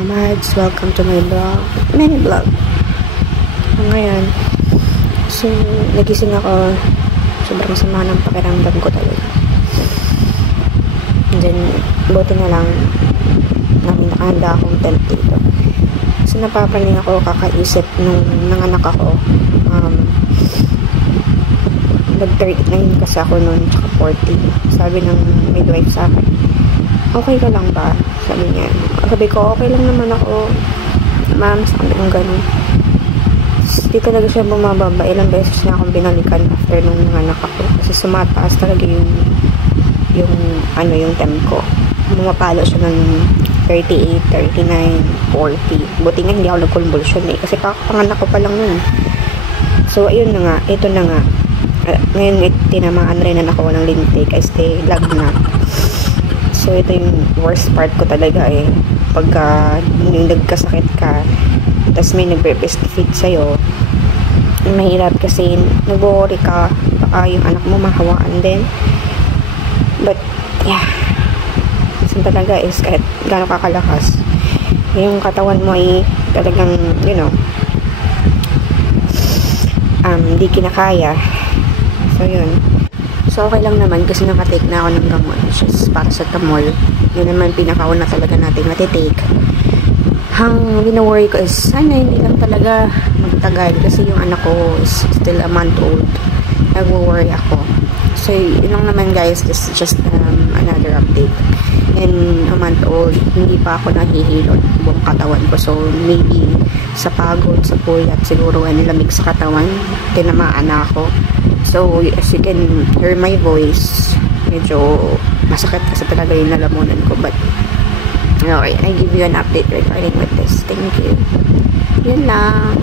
Mads, welcome to my vlog. Mini vlog. Ngayon, so, nagising ako. Sobrang sama ng pakiramdam ko talaga. And then, buti na lang namin nakahanda akong tent dito. So, napapaling ako kakaisip nung nanganak ako. Nag-39 kasi ako noon, tsaka 40. Sabi ng midwife sa akin, okay ka lang ba? Sabi niya. Sabi ko, okay lang naman ako. Ma'am, sabi kong gano'n. Hindi talaga siya bumababa. Ilang beses niya akong binalikan after nung nanganak ako. Kasi sumataas talaga yung temp ko. Bumapalo siya ng 38, 39, 40. Buti nga hindi ako nag-convulsion eh. Kasi panganak ko pa lang nun. So, ayun na nga. Ito na nga. Ngayon, tinamaan rin na ako ng lintik. Este, lag na. So, ito yung worst part ko talaga eh. Pagka nagkasakit ka, tapos may nagbe-breastfeed sa'yo, mahirap kasi nag-worry ka, baka yung anak mo mahawaan din. But, yeah. Minsan talaga is kahit gano'ng kakalakas, yung katawan mo ay talagang, hindi kinakaya. So, yun. So, okay lang naman kasi nakatake na ako ng gamot, which is paracetamol. Yun naman pinakauna talaga natin matitake. Ang wino-worry ko is, sana hindi lang talaga magtagal kasi yung anak ko is still a month old. Nag-worry ako. So, yun lang naman guys, this is just another update. And a month old, hindi pa ako nahihilot buong katawan ko. So, maybe sa pagod, sa puyat, siguro nilamig sa katawan, tinamaan na ako. So, as you can hear my voice, medyo masakit kasi talaga yung lalamunan ko. But, okay, I give you an update regarding with this. Thank you. Yun lang.